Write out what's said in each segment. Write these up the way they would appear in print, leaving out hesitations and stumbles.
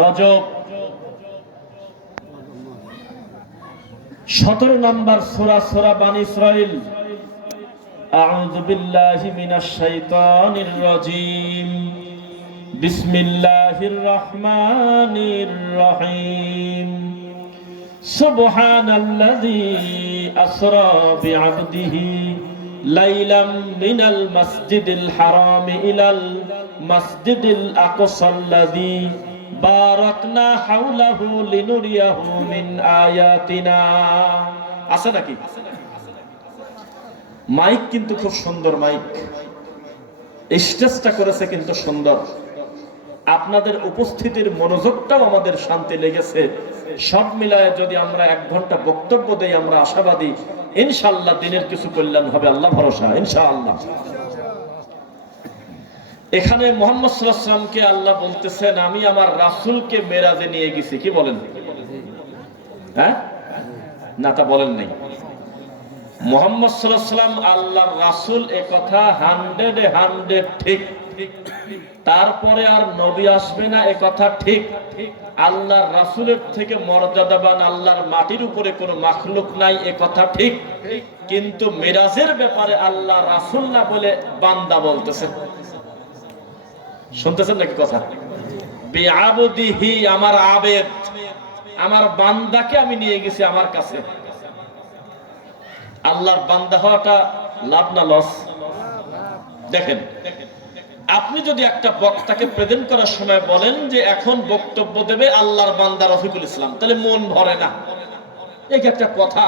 রজব 17 নম্বর সূরা, সূরা বনী ইসরাঈল। আউযু বিল্লাহি মিনাশ শাইতানির রাজীম। বিসমিল্লাহির রহমানির রহিম। সুবহানাল্লাযী আসরা বিআবদিহি লাইলাম মিনাল মাসজিদিল হারাম ইলাল মাসজিদিল আকসাল্লাযী বারাকনা হাওলাহু লিনুরিয়াহু মিন আয়াতিনা। আছে নাকি? মাইক কিন্তু খুব সুন্দর মাইক, স্টেজটা করেছে কিন্তু সুন্দর। আপনাদের উপস্থিতির মনোযোগটাও আমাদের শান্তি লেগেছে। সব মিলায় যদি আমরা 1 ঘন্টা বক্তব্য দেই, আমরা আশাবাদী ইনশাআল্লাহ দিনের কিছু কল্যাণ হবে, আল্লাহ ভরসা ইনশাআল্লাহ। এখানে মুহাম্মদ সাল্লাল্লাহু আলাইহি ওয়াসাল্লামকে আল্লাহ বলতেছেন, আমি আমার রাসূলকে মেরাজে নিয়ে গেছি। কি বলেন? হ্যাঁ না, তা বলেন নাই। মুহাম্মদ সাল্লাল্লাহু আলাইহি ওয়াসাল্লাম আল্লাহর রাসূল, এ কথা 100 ঠিক। তারপরে আর নবী আসবে না, এ কথা ঠিক। আল্লাহর রাসূলের থেকে মর্যাদাবান আল্লাহর মাটির উপরে কোনো মাখলুক নাই, এ কথা ঠিক। কিন্তু মেরাজের ব্যাপারে আল্লাহ রাসূল না বলে বান্দা বলতেছেন। শুনতেছেন নাকি কথা? বিআবদিহি, আমার আবেদ, আমার বান্দাকে আমি নিয়ে গেছি আমার কাছে। আল্লাহর বান্দা হওয়াটা লাভ না লস? দেখেন, আপনি যদি একটা বক্তাকে প্রেজেন্ট করার সময় বলেন যে এখন বক্তব্য দেবে আল্লাহর বান্দা রফিকুল ইসলাম, তাহলে মন ভরে না। এই একটা কথা।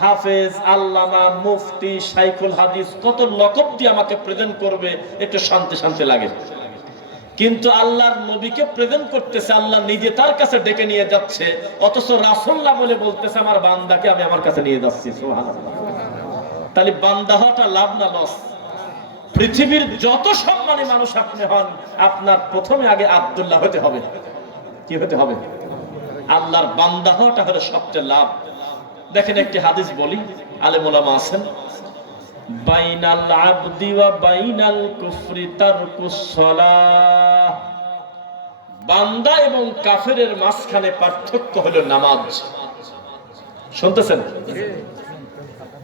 হাফেজ, আল্লামা, মুফতি, শাইখুল হাদিস, কত লকব দিয়ে আমাকে প্রেজেন্ট করবে, একটু শান্তি শান্তি লাগে। কিন্তু আল্লাহর নবীকে প্রেজেন্ট করতেছে, আল্লাহ নিজে তার কাছে ডেকে নিয়ে যাচ্ছে, অথচ রাসূলুল্লাহ বলে বলতেছে আমার বান্দাকে আমি আমার কাছে নিয়ে যাচ্ছি। সুবহানাল্লাহ। তাহলে বান্দা হওয়াটা লাভ না লস? পৃথিবীর যত সম্মানী মানুষ আপনি হন, আপনার প্রথমে আগে আব্দুল্লাহ হতে হবে। কি হতে হবে? আল্লাহর বান্দা হওয়াটা হলো সবচেয়ে লাভ। দেখেন একটি হাদিস বলি, আলেম ওলামা আছেন, বাইনাল আবদি ওয়া বাইনাল কুফরি তারকুস সালাহ। বান্দা এবং কাফেরের মাঝখানে পার্থক্য হলো নামাজ। শুনতেছেন?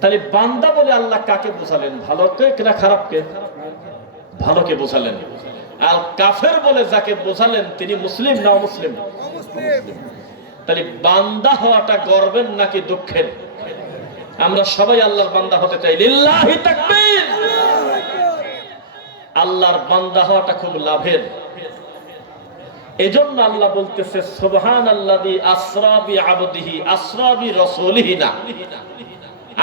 তাহলে বান্দা বলে আল্লাহ কাকে বোঝালেন? ভালোকে না খারাপকে? ভালোকে বোঝালেন। আর কাফের বলে যাকে বোঝালেন তিনি মুসলিম না অমুসলিম? তাহলে বান্দা হওয়াটা গর্বের নাকি দুঃখের? আমরা সবাই আল্লাহর বান্দা হতে চাই। লিল্লাহি তাকবীর। আল্লাহর বান্দা হওয়াটা খুব লাভের। এজন্য আল্লাহ বলতেছে সুবহানাল্লাযী আসরা বিআবদিহি আসরা বিরাসূলিহি না।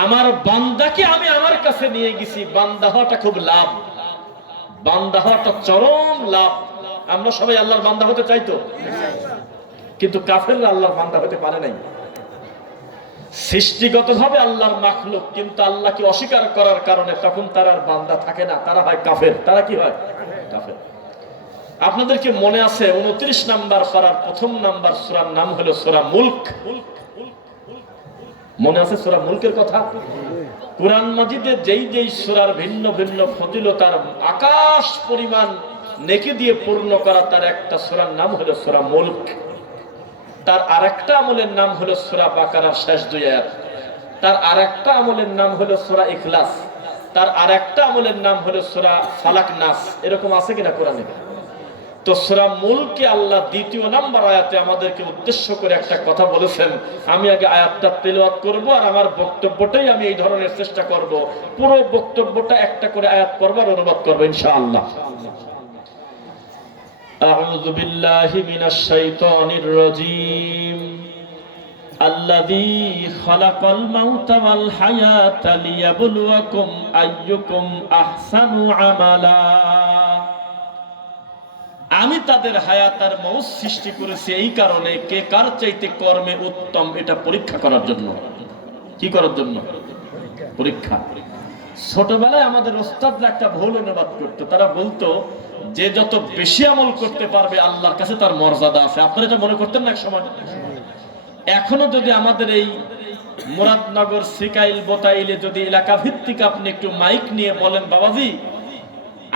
আমার বান্দাকে আমি আমার কাছে নিয়ে গেছি। বান্দা হওয়াটা খুব লাভ, বান্দা হওয়াটা চরম লাভ। আমরা সবাই আল্লাহর বান্দা হতে চাই তো, কিন্তু কাফেররা আল্লাহর বান্দা হতে পারে নাই। সৃষ্টিগতভাবে আল্লাহর মাখলুক, কিন্তু আল্লাহকে অস্বীকার করার কারণে তখন তার আর বান্দা থাকে না, তারা হয় কাফের। তারা কি হয়? কাফের। আপনাদেরকে মনে আছে 29 নাম্বার পারার 1 নাম্বার সূরার নাম হলো সূরা মুলক। মনে আছে সূরা মুলকের কথা? কুরআন মাজিদে যেই যেই সূরার ভিন্ন ভিন্ন ফজিলতার আকাশ পরিমাণ নেকি দিয়ে পূর্ণ করা, তার একটা সূরার নাম হলো সূরা মুলক। তার আরেকটা আমলের নাম হলো সূরা বাকারার শেষ 2 আয়াত। তার আরেকটা আমলের নাম হলো সূরা ইখলাস। তার আরেকটা আমলের নাম হলো সূরা ফালাক নাস। এরকম আছে কিনা কোরআনে? তো সূরা মুলকে আল্লাহ 2 নাম্বার আয়াতে আমাদেরকে উদ্দেশ্য করে একটা কথা বলেছেন। আমি আগে আয়াতটা তেলাওয়াত করব, আর আমার বক্তব্যটাই আমি এই ধরনের চেষ্টা করব, পুরো বক্তব্যটা একটা করে আয়াত পড়বার অনুবাদ করব ইনশাআল্লাহ। আউযু বিল্লাহি মিনাশ শাইতানির রাজীম। আল্লাযী খালাকাল মাউতা ওয়াল হায়াতা লিয়াবলুয়াকুম আইয়ুকুম আহসানু আমালা। আমি তাদের হায়াত আর মউত সৃষ্টি করেছি এই কারণে, কে কার চাইতে কর্মে উত্তম এটা পরীক্ষা করার জন্য। কি করার জন্য? পরীক্ষা। ছোটবেলায় আমাদের ওস্তাদরা একটা ভুল অনুবাদ করতো। তারা বলতো যে যত বেশি আমল করতে পারবে আল্লাহর কাছে তার মর্যাদা আছে। আপনারা এটা মনে করতেন না এক সময়? এখনো যদি আমাদের এই মুরাদনগর, সিকাইল, বোতাইলে যদি এলাকা ভিত্তিক আপনি একটু মাইক নিয়ে বলেন, বাবাজি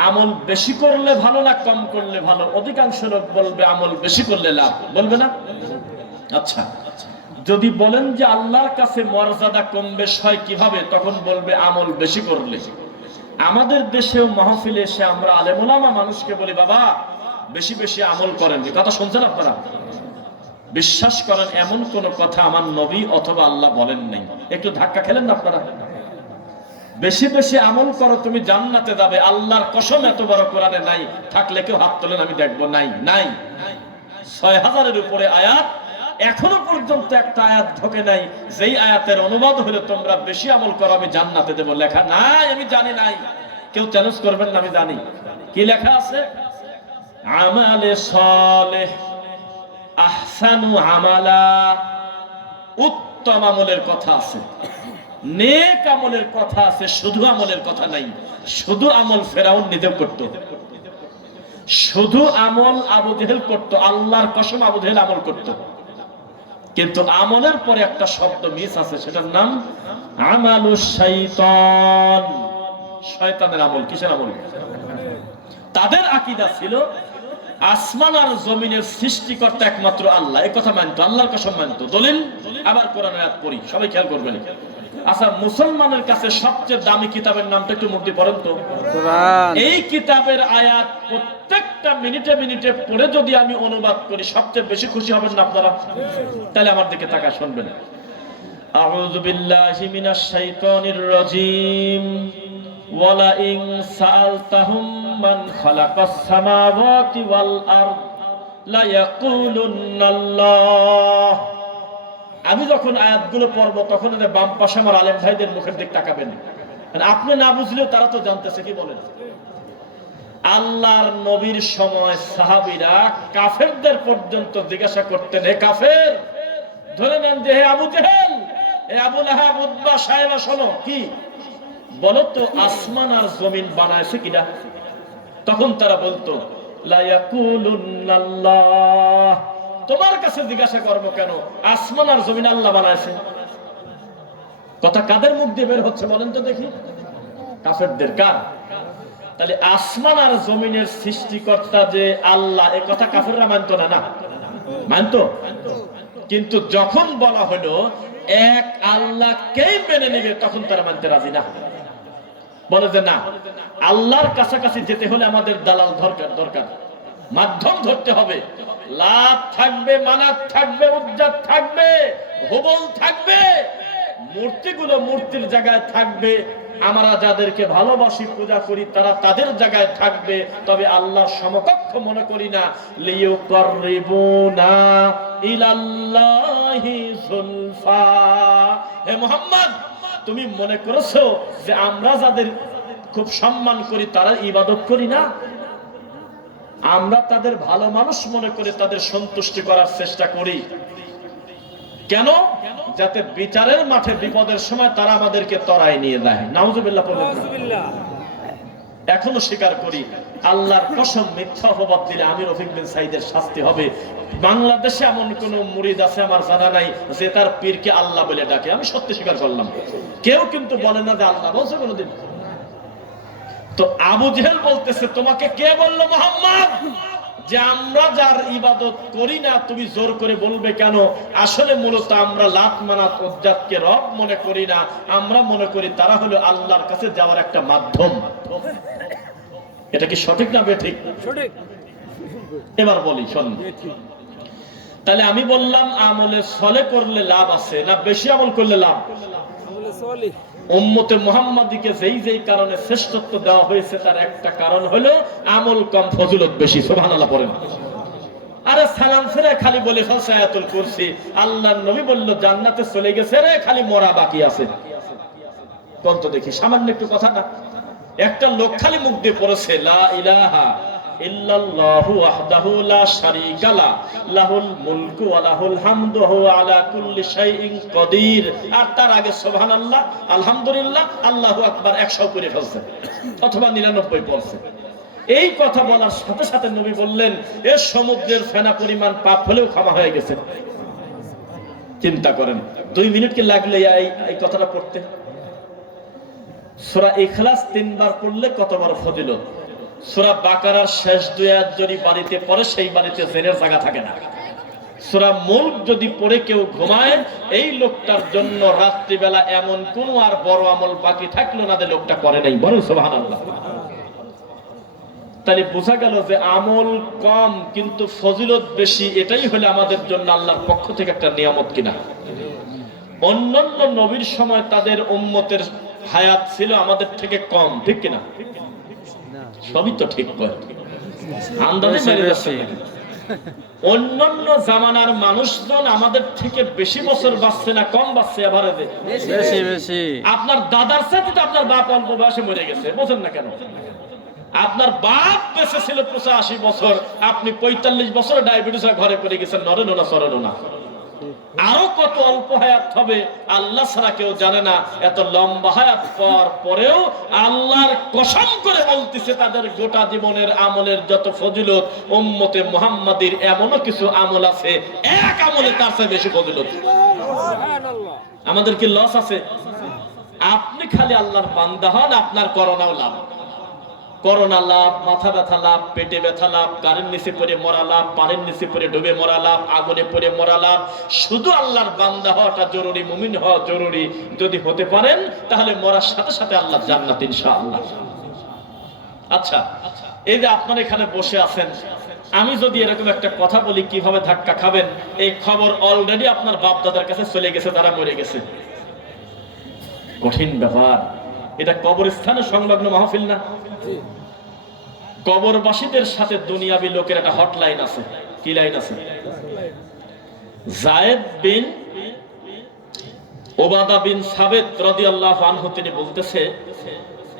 আমল বেশি করলে ভালো না কম করলে ভালো? অধিকাংশ লোক বলবে আমল বেশি করলে লাভ, বলবে না? আচ্ছা, যদি বলেন যে আল্লাহর কাছে মর্যাদা কম বেশ হয় কিভাবে, তখন বলবে আমল বেশি করলে। আমাদের দেশেও মাহফিলে এসে আমরা আলেম ওলামা মানুষকে বলি, বাবা বেশি বেশি আমল করেন। কথা শুনছেন আপনারা? বিশ্বাস করেন এমন কোন কথা আমার নবী অথবা আল্লাহ বলেন নাই। একটু ধাক্কা খেলেন না আপনারা? বেশি বেশি আমল করো তুমি জান্নাতে যাবে, আল্লাহর কসম এত বড় কোরআনে নাই। থাকলে কেউ হাত তোলেন, আমি দেখবো। নাই, নাই। ৬,০০০-এর উপরে আয়াত, এখনো পর্যন্ত একটা আয়াত ঢোকে নাই যেই আয়াতের অনুবাদ হলো তোমরা বেশি আমল করো আমি জান্নাতে দেব। লেখা নাই, আমি জানি নাই। কেউ চ্যালেঞ্জ করবেন না, আমি জানি। কি লেখা আছে? আমালে সালেহ আহসানু আমালা, উত্তম আমলের কথা আছে, নেক আমলের কথা আছে, শুধু আমলের কথা নাই। শুধু আমল ফেরাউন নিজে করত, শুধু আমল আবু জেহেল করত। আল্লাহর কসম আবু জেহেল আমল করত, কিন্তু আমলের পরে একটা শব্দ মিস আছে, সেটার নাম আমালুশ শাইতান। শয়তানের আমল। কিসের আমল? তাদের আকীদা ছিল আসমান আর জমিনের সৃষ্টিকর্তা একমাত্র আল্লাহ। এই কথা মানতো, আল্লাহর কসম মানতো। দলিল আবার কোরআন আয়াত পড়ি, সবাই খেয়াল করবেন। আচ্ছা, মুসলমানের কাছে সবচেয়ে দামি কিতাবের নামটা একটু মুখ দিয়ে পড়েন তো, কোরআন। এই কিতাবের আয়াত প্রত্যেকটা মিনিটে মিনিটে পড়ে যদি আমি অনুবাদ করি, সবচেয়ে বেশি খুশি হবেন না আপনারা? তাহলে আমার দিকে তাকায় শুনবেন। আউযু বিল্লাহি মিনাশ শাইতানির রাজীম। ওয়ালা ইন সাআলতাহুম মান খালাকাস সামাওয়াতি ওয়াল আরদ লা ইয়াকুলুন্নাল্লাহ। আমি যখন আয়াতগুলো পড়বো তখন বাম পাশে আমার আলেম ভাইদের মুখের দিকে তাকাবেন। আপনি না বুঝলেও তারা তো জানতেছে। কি বলেন? আল্লাহর নবীর সময় সাহাবীরা কাফেরদের পর্যন্ত জিজ্ঞাসা করতেন, হে কাফের, ধরে নেন যে হে আবু জেহেল, হে আবু লাহাব, উতবা, সায়বা, শোনো, কি বলো তো আসমান আর জমিন বানাইছে কিনা? তখন তারা বলতো লা ইয়াকুলুন্নাল্লাহ। তোমার কাছে জিজ্ঞাসা করবো কেন? আসমান আর জমিন আল্লাহ বানাইছে। কথা কাদের মুখ দিয়ে বের হচ্ছে বলেন তো দেখি? কাফেরদের। কার? তাহলে আসমান আর জমিনের সৃষ্টিকর্তা যে আল্লাহ, এ কথা কাফেররা মানতো না? না, মানতো। কিন্তু যখন বলা হলো এক আল্লাহকেই মেনে নিবে, তখন তারা মানতে রাজি না। বলে যে না, আল্লাহর কাছাকাছি যেতে হলে আমাদের দালাল দরকার, মাধ্যম ধরতে হবে। লাত থাকবে, মানাত থাকবে, উজ্জাত থাকবে, হুবল থাকবে, মূর্তিগুলো মূর্তির জায়গায় থাকবে। আমরা যাদেরকে ভালোবাসি, পূজা করি, তারা তাদের জায়গায় থাকবে। তবে আল্লাহর সমকক্ষ মনে করি না। লিয়ুকাররিবুনা ইলাল্লাহি যুলফা। হে মুহাম্মদ, তুমি মনে করেছো যে আমরা যাদের খুব সম্মান করি তারা ইবাদত করি না? আমরা তাদের ভালো মানুষ মনে করে তাদের সন্তুষ্টি করার চেষ্টা করি। কেন? যাতে বিচারের মাঠে বিপদের সময় তারা আমাদেরকে তরায় নিয়ে যায়। নাউজুবিল্লাহ। এখনো স্বীকার করি, আল্লাহর কসম, মিথ্যা অপবাদ দিলে আমির রফিক বিন সাইদের শাস্তি হবে। বাংলাদেশে এমন কোন মুরিদ আছে আমার জানা নাই যে তার পীরকে আল্লাহ বলে ডাকে। আমি সত্যি স্বীকার করলাম, কেউ কিন্তু বলে না যে আল্লাহ বলছে কোনদিন। তো আবু জেহেল বলতেছে, তোমাকে কে বললো মুহাম্মদ যে আমরা যার ইবাদত করি না তুমি জোর করে বলবে কেন? আসলে মূলত আমরা লাত, মানাত, উজ্জাতকে রব মনে করি না। আমরা মনে করি তারা হলো আল্লাহর কাছে যাওয়ার একটা মাধ্যম। এটা কি সঠিক না বেঠিক? সঠিক। এবার বলি শোন। তাহলে আমি বললাম আমলে সলে করলে লাভ আছে না বেশি আমল করলে লাভ? আমলে সলে। উম্মতে মুহাম্মাদীকে যেই কারণে শ্রেষ্ঠত্ব দেওয়া হয়েছে তার একটা কারণ হলো আমল কম, ফজিলত বেশি। সুবহানাল্লাহ পড়েন। আরে সালাম ফিরে খালি বলে ফেলছে আয়াতুল কুরসি। আল্লাহর নবী বলল জান্নাতে চলে গেছে রে, খালি মরা বাকি আছে। কোন তো দেখি সামান্য একটু কথা না। একটা লোক খালি মুখ দিয়ে পড়েছে লা ইলাহা ইল্লাল্লাহু ওয়াহদাহু লা শারীকা লা, লাহুল মুলকু ওয়া লাহুল হামদু ওয়া হুয়া আলা কুল্লি শাইইন কাদির। আর তার আগে সুবহানাল্লাহ, আলহামদুলিল্লাহ, আল্লাহু আকবার 100 করে ফেলছে অথবা 99 পড়ছে। এই কথা বলার সাথে সাথে নবী বললেন এ সমুদ্রের ফেনা পরিমাণ পাপ হলেও ক্ষমা হয়ে গেছে। চিন্তা করেন 2 মিনিট কি লাগলে এই কথাটা পড়তে? সূরা ইখলাস 3 বার পড়লে কত বড় ফজিলত। সূরা বাকারার শেষ দুই আয়াত যদি বাড়িতে পড়ে সেই বাড়িতে জেনের জায়গা থাকে না। সূরা মুলক যদি পড়ে কেউ ঘুমায়, এই লোকটার জন্য রাত্রিবেলা এমন কোন আর বড় আমল বাকি থাকলো না যে লোকটা করে নাই। বলুন সুবহানাল্লাহ। তাহলে বোঝা গেল যে আমল কম কিন্তু ফজিলত বেশি, এটাই হলো আমাদের জন্য আল্লাহর পক্ষ থেকে একটা নিয়ামত কিনা। অন্যান্য নবীর সময় তাদের উম্মতের হায়াত ছিল আমাদের থেকে কম, ঠিক কিনা? সবই তো ঠিক কয়, আন্দাজে মেরে যাচ্ছে। অন্যান্য জামানার মানুষজন আমাদের থেকে বেশি বছর বাঁচছে না কম বাঁচছে? এভারেজে বেশি বেশি। আপনার দাদার সাথে তো আপনার বাপ অল্প বয়সে মরে গেছে, বোঝেন না কেন? আপনার বাপ বেঁচে ছিল 85 বছর, আপনি 45 বছর ডায়াবেটিসে ঘরে পড়ে গেছেন, নরেন না সরেন না। আরো কত অল্প হায়াত হবে আল্লাহ ছাড়া কেউ জানে না। এত লম্বা হায়াত পাওয়ার পরেও আল্লাহর কসম করে বলতেছে তাদের গোটা জীবনের আমলের যত ফজিলত, উম্মতে মুহাম্মাদির এমনও কিছু আমল আছে এক আমলে তার চেয়ে বেশি ফজিলত। আমাদের কি লস আছে? আপনি খালি আল্লাহর বান্দা হন, আপনার করোনাও লাভ। করোনা লাভ, মাথা ব্যথা লাভ, পেটে ব্যথা লাভ, কারেন্ট নিচে পড়ে মরা লাভ, পানির নিচে পড়ে ডুবে মরা লাভ, আগুনে পড়ে মরা লাভ। শুধু আল্লাহর বান্দা হওয়াটা জরুরি, মুমিন হওয়া জরুরি। যদি হতে পারেন তাহলে মরার সাথে সাথে আল্লাহ জান্নাত ইনশাআল্লাহ। আচ্ছা, এই যে আপনারা এখানে বসে আছেন, আমি যদি এরকম একটা কথা বলি কিভাবে ধাক্কা খাবেন, এই খবর অলরেডি আপনার বাপ দাদার কাছে চলে গেছে, তারা মরে গেছে। কঠিন ব্যাপার। এটা কবরস্থানে সংলগ্ন মাহফিল না? কবরবাসীদের সাথে দুনিয়াবী লোকের একটা হটলাইন আছে। কি লাইন আছে? যায়েদ বিন ওবাদা বিন সাবিত রাদিয়াল্লাহু আনহু তিনি বলতেছে,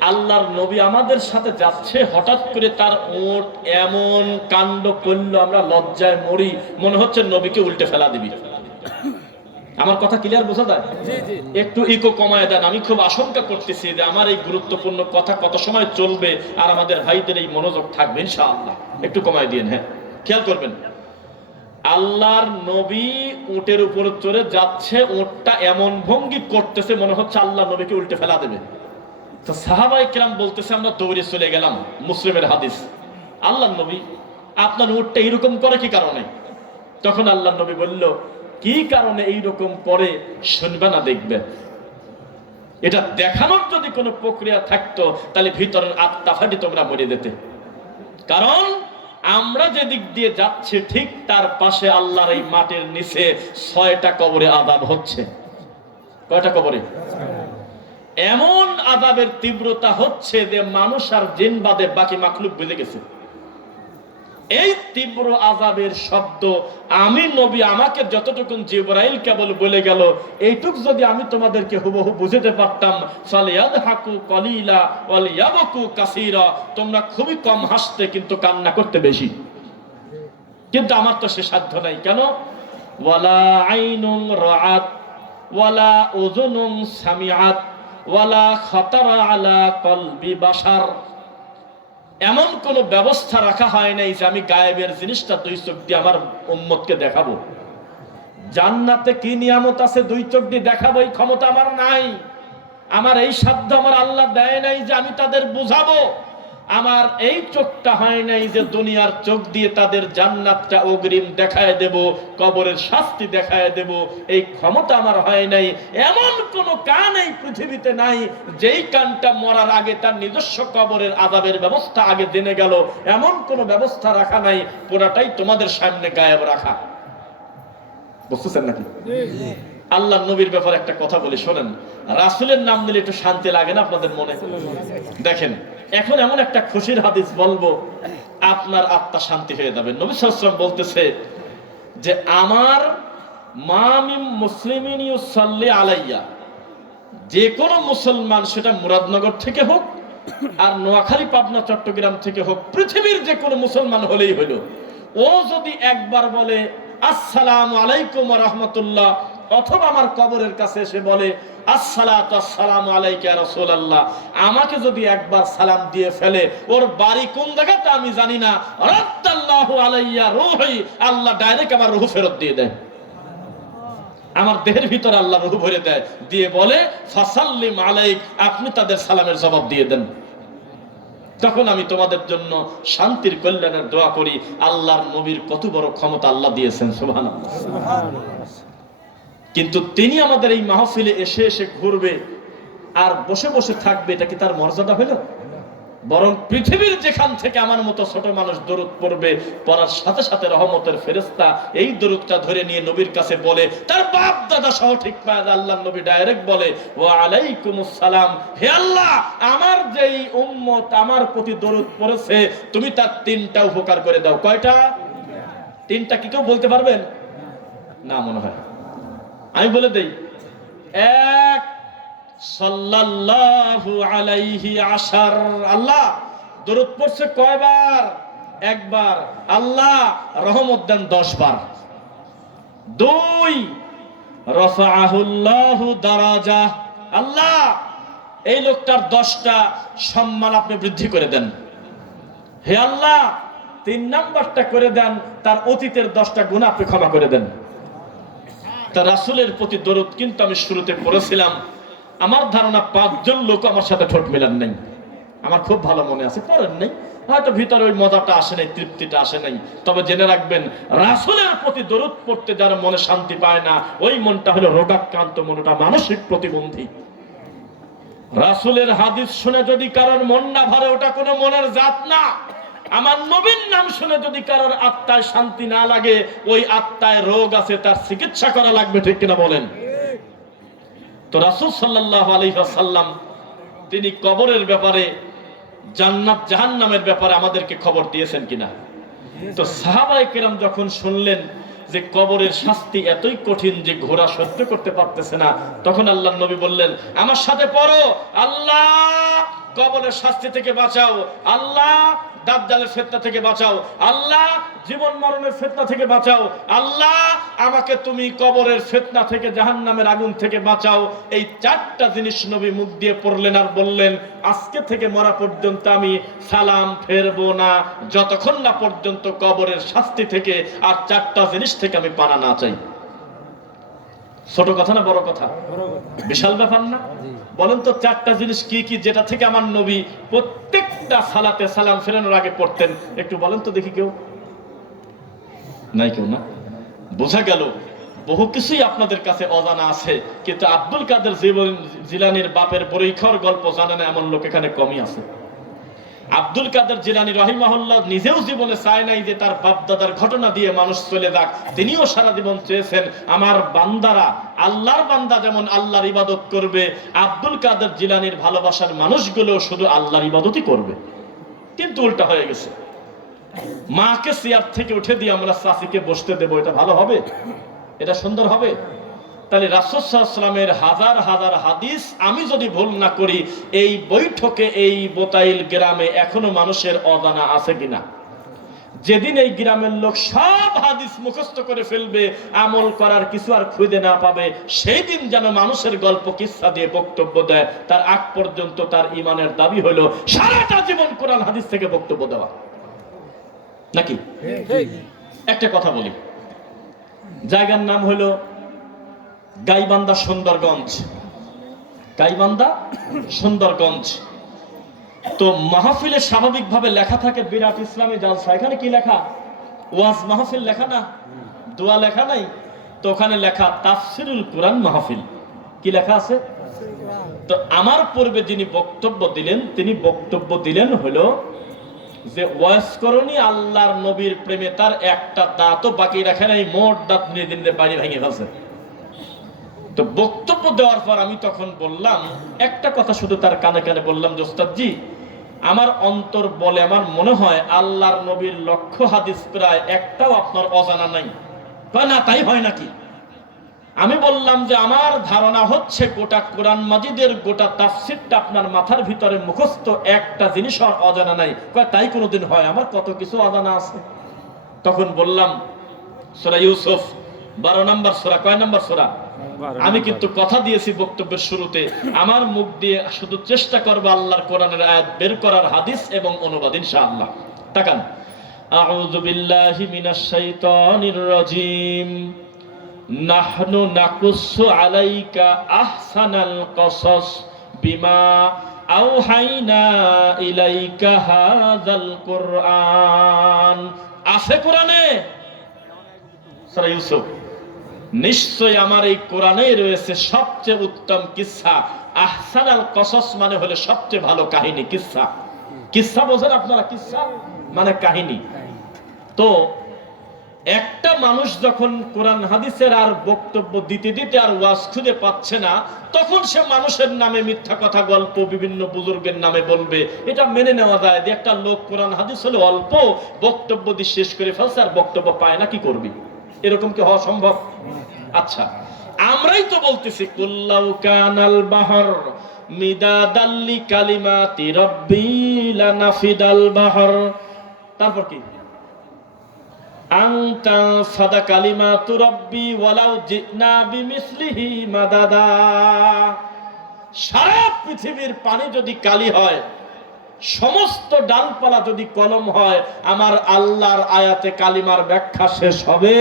আল্লাহর নবী আমাদের সাথে যাচ্ছে, হঠাৎ করে তার উট এমন কাণ্ড করল, আমরা লজ্জায় মরি, মনে হচ্ছে নবীকে উল্টে ফেলা দিবি। আমার কথা ক্লিয়ার বোঝা যায়? একটু ইকো কমায় দেন, আমি খুব আশঙ্কা করতেছি যে আমার এই গুরুত্বপূর্ণ কথা কত সময় চলবে আর আমাদের ভাইদের এই মনোযোগ থাকবে ইনশাআল্লাহ। একটু কমায় দিন। হ্যাঁ, খেয়াল করবেন। আল্লাহর নবী উটের উপর চড়ে যাচ্ছে, উটটা এমন ভঙ্গি করতেছে মনে হচ্ছে আল্লাহ নবীকে উল্টে ফেলা দেবে। তো সাহাবায়ে কেরাম বলতেছে, আমরা দৌড়ে চলে গেলাম। মুসলিমের হাদিস, আল্লাহর নবী আপনার উটটা এরকম করে কি কারণে? তখন আল্লাহর নবী বলল, কি কারণে এইরকম করে শুনবে না, দেখবে। এটা দেখানোর যদি কোনো প্রক্রিয়া থাকতো তাহলে ভিতরের আত্মা ফাটি তোমরা মরে যেতে। কারণ আমরা যে দিক দিয়ে যাচ্ছি ঠিক তার পাশে আল্লাহর এই মাটির নিচে 6টা কবরে আযাব হচ্ছে। কয়টা কবরে? এমন আযাবের তীব্রতা হচ্ছে যে মানুষ আর জিন বাদে বাকি মাখলুক বুঝে গেছে। এই তীব্র আযাবের শব্দ আমি নবী আমাকে যতটুকু জিবরাইল কেবল বলে গেল, এইটুক যদি আমি তোমাদেরকে হুবহু বুঝাতে পারতাম, ফালিয়াদহাকু কলিলা ওয়ালিয়াবকু কাসীরা, তোমরা খুবই কম হাসতে কিন্তু কান্না করতে বেশি। কিন্তু আমার তো সে সাধ্য নাই। কেন? ওয়ালা আইনুন রাআত ওয়ালা উযুনুন সামিআত ওয়ালা খাতারা আলা কলবি বাশার। এমন কোন ব্যবস্থা রাখা হয় নাই যে আমি গায়েবের জিনিসটা 2 চোখ দিয়ে আমার উম্মতকে দেখাবো। জান্নাতে কি নিয়ামত আছে 2 চোখ দিয়ে দেখাবো, এই ক্ষমতা আমার নাই। আমার এই সাধ্য আমার আল্লাহ দেয় নাই যে আমি তাদের বুঝাবো। আমার এই চোখটা হয় নাই যে দুনিয়ার চোখ দিয়ে তাদের জান্নাতটা অগ্রিম দেখায় দেব, কবরের শাস্তি দেখায় দেব। এই ক্ষমতা আমার হয় নাই। এমন কোন কান এই পৃথিবীতে নাই যেই কানটা মরার আগে তার নিজস্ব কবরের আযাবের ব্যবস্থা আগে জেনে গেল। এমন কোন ব্যবস্থা রাখা নাই, পুরাটাই তোমাদের সামনে গায়েব রাখা। বুঝতেছেন নাকি? আল্লাহ নবীর ব্যাপারে একটা কথা বলি, শোনেন। রাসূলের নাম নিলে একটু শান্তি লাগে না আপনাদের মনে? দেখেন, এখন এমন একটা খুশির হাদিস বলবো, আপনার আত্মা শান্তি হয়ে যাবে। নবী সাল্লাল্লাহু আলাইহি ওয়াসাল্লাম বলতেছে যে আমার মা মিন মুসলিমিন ইউসাল্লি আলাইয়া, যে কোনো মুসলমান, সেটা মুরাদনগর থেকে হোক আর নোয়াখালী, পাবনা, চট্টগ্রাম থেকে হোক, পৃথিবীর যে কোনো মুসলমান হলেই হলো, ও যদি একবার বলে আসসালামু আলাইকুম ওয়া রাহমাতুল্লাহ, অথবা আমার কবরের কাছে এসে বলে আসসালাতু আসসালামু আলাইকা ইয়া রাসূলুল্লাহ, আমাকে যদি একবার সালাম দিয়ে ফেলে, ওর বাড়ি কোন জায়গাটা আমি জানি না, রাদ্দাল্লাহু আলাইয়া রূহি, আল্লাহ ডাইরেক্ট আমার রূহ ফেরত দিয়ে দেয়। আমার দেহের ভিতর আল্লাহ রূহ ভরে দেয়, দিয়ে বলে ফাসাল্লিম আলাইক, আপনি তাদের সালামের জবাব দিয়ে দেন। তখন আমি তোমাদের জন্য শান্তির কল্যাণের দোয়া করি। আল্লাহর নবীর কত বড় ক্ষমতা আল্লাহ দিয়েছেন, সুবহানাল্লাহ। কিন্তু তিনি আমাদের এই মাহফিলে এসে এসে ঘুরবে আর বসে বসে থাকবে, এটা কি তার মর্যাদা হলো? বরং পৃথিবীর যেখান থেকে আমার মতো ছোট মানুষ দরুদ পড়বে, পড়ার সাথে সাথে রহমতের ফেরেশতা এই দরুদটা ধরে নিয়ে নবীর কাছে বলে, তার বাপ দাদা সহ ঠিক পায়, আল্লাহর নবী ডাইরেক্ট বলে, ওয়া আলাইকুমুস সালাম, হে আল্লাহ, আমার যেই উম্মত আমার প্রতি দরুদ পড়েছে তুমি তার তিনটা উপকার করে দাও। কয়টা? তিনটা। কি কেউ বলতে পারবেন? না মনে হয়। আমি বলে দেই, এক, সাল্লাল্লাহু আলাইহি আশার, আল্লাহ দরুদ পড়ছে কয়বার? একবার। আল্লাহ রহমত দেন 10 বার। দুই, রাফাআহুল্লাহু দারাজা, আল্লাহ এই লোকটার 10টা সম্মান আপনি বৃদ্ধি করে দেন। হে আল্লাহ, 3 নাম্বারটা করে দেন, তার অতীতের 10টা গুনাহ আপনি ক্ষমা করে দেন। তা রাসূলের প্রতি দরুদ কিন্তু আমি শুরুতে পড়েছিলাম, আমার ধারণা 5 জন লোক আমার সাথে ঠোঁট মেলান নাই। আমার খুব ভালো মনে আছে, পড়েন নাই, হয়তো ভিতরে ওই মজাটা আসে নাই, তৃপ্তিটা আসে নাই। তবে জেনে রাখবেন, রাসূলের প্রতি দরুদ পড়তে যারা মনে শান্তি পায় না, ওই মনটা হলো রোগাক্রান্ত মন, ওটা মানসিক প্রতিবন্ধী। রাসূলের হাদিস শুনে যদি কারোর মন না ভরে, ওটা কোনো মনের জাত না। আমার নবীর নাম শুনে যদি কারোর আত্মায় শান্তি না লাগে, ওই আত্মায় রোগ আছে, তার চিকিৎসা করা লাগবে, ঠিক কিনা বলেন? তো রাসূল সাল্লাল্লাহু আলাইহি ওয়াসাল্লাম তিনি কবরের ব্যাপারে, জান্নাত জাহান্নামের ব্যাপারে আমাদেরকে খবর দিয়েছেন কিনা? তো সাহাবায়ে কেরাম যখন শুনলেন যে কবরের শাস্তি এতই কঠিন যে ঘোড়া সহ্য করতে পারতেছে না, তখন আল্লাহর নবী বললেন, আমার সাথে পড়ো, আল্লাহ কবরের শাস্তি থেকে বাঁচাও, আল্লাহ দাজ্জালের ফিতনা থেকে বাঁচাও, আল্লাহ জীবন মরণের ফিতনা থেকে বাঁচাও, আল্লাহ আমাকে তুমি কবরের ফিতনা থেকে, জাহান্নামের আগুন থেকে বাঁচাও। এই 4টা জিনিস নবী মুখ দিয়ে পড়লেন আর বললেন, আজকে থেকে মরা পর্যন্ত আমি সালাম ফেরবো না, যতক্ষণ না পর্যন্ত কবরের শাস্তি থেকে আর 4টা জিনিস থেকে আমি পানা না চাই। ছোট কথা না বড় কথা? বিশাল ব্যাপার না? বলেন তো 4টা জিনিস কি কি, যেটা থেকে আমার নবী প্রত্যেকটা সালাতে সালাম ফেরানোর আগে পড়তেন? একটু বলেন তো দেখি। কেউ নাই? কেউ না? বোঝা গেল বহু কিছুই আপনাদের কাছে অজানা আছে, কিন্তু আব্দুল কাদের জিলানীর বাপের বরৈখর গল্প জানে না এমন লোক এখানে কমই আছে। আব্দুল কাদের জিলানী রাহিমাহুল্লাহ নিজেও জীবনে চায় নাই যে তার বাপ দাদার ঘটনা দিয়ে মানুষ চলে যাক। তিনিও সারা জীবন চেয়েছেন আমার বান্দারা, আল্লাহর বান্দা যেমন আল্লাহর ইবাদত করবে, আব্দুল কাদের জিলানীর ভালোবাসার মানুষগুলো শুধু আল্লাহর ইবাদতই করবে। কিন্তু উল্টা হয়ে গেছে। মাকে চেয়ার থেকে উঠে দিয়ে আমরা চাচিকে বসতে দেবো, এটা ভালো হবে? এটা সুন্দর হবে? তাহলে রাসূল সাল্লাল্লাহু আলাইহি ওয়াসাল্লামের হাজার হাজার হাদিস আমি যদি ভুল না করি, এই বৈঠকে, এই বোতাইল গ্রামে এখনো মানুষের অজানা আছে কিনা? যেদিন এই গ্রামের লোক সব হাদিস মুখস্থ করে ফেলবে, আমল করার কিছু আর খুঁজে না পাবে, সেই দিন যেন মানুষের গল্প কিসসা দিয়ে বক্তব্য দেয়, তার আগ পর্যন্ত তার ঈমানের দাবি হলো সারাটা জীবন কোরআন হাদিস থেকে বক্তব্য দেওয়া। নাকি? একটা কথা বলি, জায়গার নাম হলো গাইবান্ধা সুন্দরগঞ্জ। গাইবান্ধা সুন্দরগঞ্জ। তো মাহফিলে স্বাভাবিকভাবে লেখা থাকে বিরাট ইসলামী জালসা। এখানে কি লেখা? ওয়াজ মাহফিল লেখা না? দোয়া লেখা নাই? তো ওখানে লেখা তাফসিরুল কোরআন মাহফিল। কি লেখা আছে? তো আমার পূর্বে যিনি বক্তব্য দিলেন, তিনি বক্তব্য দিলেন হলো যে ওয়াজ করনি আল্লাহর নবীর প্রেমে, তার একটা দাঁতও বাকি রাখে নাই, মোট দাঁত নিয়ে দিন বাড়ি ভেঙে ফেলছে। তো বক্তব্য দেওয়ার পর আমি তখন বললাম একটা কথা, শুধু তার কানে কানে বললাম, যে ওস্তাদজি, আমার অন্তর বলে, আমার মনে হয় আল্লাহর নবীর লক্ষ হাদিস প্রায় একটাও আপনার অজানা নাই। না, তাই হয় নাকি? আমি বললাম যে আমার ধারণা হচ্ছে গোটা কোরআন মাজিদের গোটা তাফসীরটা আপনার মাথার ভিতরে মুখস্থ, একটা জিনিস অজানা নাই। তাই কোনোদিন হয়? আমার কত কিছু অজানা আছে। তখন বললাম সূরা ইউসুফ 12 নম্বর সূরা। কয় নম্বর সূরা? আমি কিন্তু কথা দিয়েছি বক্তব্যের শুরুতে, আমার মুখ দিয়ে শুধু চেষ্টা করব আল্লাহর কোরআনের আয়াত বের করার, হাদিস এবং অনুবাদ ইনশাআল্লাহ। তাকান, আউযু বিল্লাহি মিনাশ শাইতানির রাজীম, নাহনু নাকুসু আলাইকা আহসানাল কসস বিমা আওহাইনা ইলাইকা হাযাল কুরআন, আছে কোরআনে সূরা ইউসুফ, নিশ্চয় আমার এই কোরআনে রয়েছে সবচেয়ে উত্তম কিসসা। আহসানাল কসস মানে হলো সবচেয়ে ভালো কাহিনী। কিসসা, কিসসা বোঝেন আপনারা? কিসসা মানে কাহিনী। তো একটা মানুষ যখন কোরআন হাদিসের আর বক্তব্য দিতে দিতে আর ওয়াজ খুঁজে পাচ্ছে না, তখন সে মানুষের নামে মিথ্যা কথা, গল্প, বিভিন্ন বুজুর্গের নামে বলবে। এটা মেনে নেওয়া যায় যে একটা লোক কোরআন হাদিস হলে অল্প বক্তব্য দিয়ে শেষ করে ফেলছে আর বক্তব্য পায় না, কি করবি? এরকম কি হওয়া সম্ভব? আচ্ছা, আমরাই তো বলতেছি কুল্লাউ কানাল বাহর মিদাদাল লিকালিমাতি রাব্বি লানাফিদাল বাহর। তারপর কি? আনতা ফাদা কালিমাতু রাব্বি ওয়ালাউ জিনা বিমিসলিহি মাদাদা। সারা পৃথিবীর পানি যদি কালি হয়, সমস্ত ডালপালা যদি কলম হয়, আমার আল্লাহর আয়াতে কালিমার ব্যাখ্যা শেষ হবে?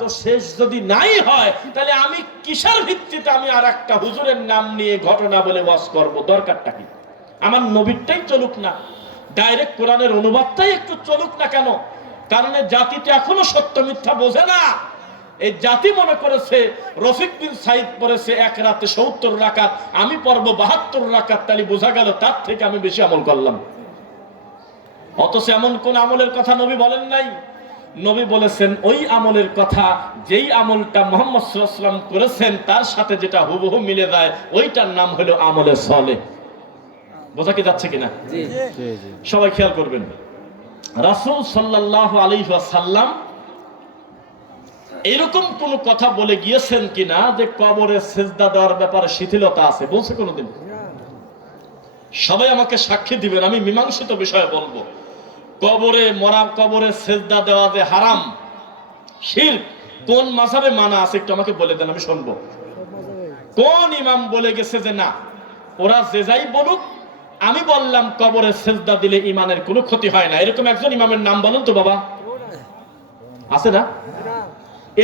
তো শেষ যদি নাই হয়, তাহলে আমি কিসের ভিত্তিতে আমি আর একটা হুজুরের নাম নিয়ে ঘটনা বলে ওয়াজ করব? দরকারটা কি? আমার নবীরটাই চলুক না, ডাইরেক্ট কোরআনের অনুবাদটাই একটু চলুক না কেন? কারণ জাতিটা এখনো সত্য মিথ্যা বোঝে না। এই জাতি মনে করেছে রফিক বিন সাইদ পড়েছে এক রাতে ৭০ রাকাত, আমি পড়বো ৭২ রাকাত, তাহলে বোঝা গেল তার থেকে আমি বেশি আমল করলাম। অথচ এমন কোন আমলের কথা নবী বলেন নাই। নবী বলেছেন ওই আমলের কথা যেই আমলটা মুহাম্মদ সাল্লাল্লাহু আলাইহি ওয়াসাল্লাম করেছেন তার সাথে যেটা হুবহু মিলে যায়, ওইটার নাম হলো আমলে সালেহ। বোঝা কি যাচ্ছে কিনা? সবাই খেয়াল করবেন, রাসূল সাল্লাল্লাহু আলাইহি ওয়াসাল্লাম এরকম কোন কথা বলে গিয়েছেন কিনা যে কবরে সিজদা দেওয়ার ব্যাপারে শিথিলতা আছে? বলছে কোনদিন? সবাই আমাকে সাক্ষী দিবেন, আমি মীমাংসিত বিষয়ে বলবো। কবরে মরা, কবরে সিজদা দেওয়া যে হারাম, শিরক, কোন মাযহাবে মানা আছে একটু আমাকে বলে দেন, আমি শুনবো। কোন ইমাম বলে গেছে যে না? ওরা যে যাই বলুক, আমি বললাম কবরে সিজদা দিলে ইমানের কোনো ক্ষতি হয় না, এরকম একজন ইমামের নাম বলেন তো বাবা, আছে না?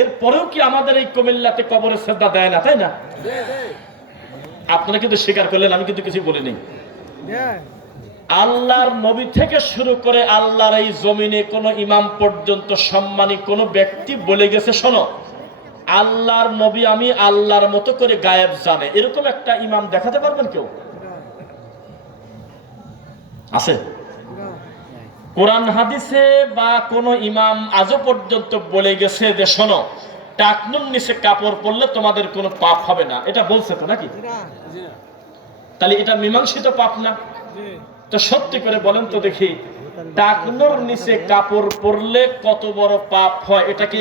এরপরেও কি আমাদের এই কুমিল্লাতে কবরে সিজদা দেয় না, তাই না? আপনারা কিন্তু স্বীকার করলেন, আমি কিন্তু কিছু বলিনি। আল্লাহর নবী থেকে শুরু করে আল্লাহর এই জমিনে কোন ইমাম পর্যন্ত সম্মানী কোন ব্যক্তি বলে গেছে, শোনো আল্লাহর নবী আমি আল্লাহর মতো করে গায়েব জানে, এরকম একটা ইমাম দেখাতে পারবেন কেউ? আছে? কোরআন হাদিসে বা কোন ইমাম আজও পর্যন্ত বলে গেছে যে শোনো টাকনুর নিচে কাপড় পরলে তোমাদের কোনো পাপ হবে না, এটা বলছে তো নাকি? তাহলে এটা মীমাংসিত পাপ না? তো সত্যি করে বলেন তো দেখি, টাকনুর নিচে কাপড় পরলে কত বড় পাপ হয়, এটা কি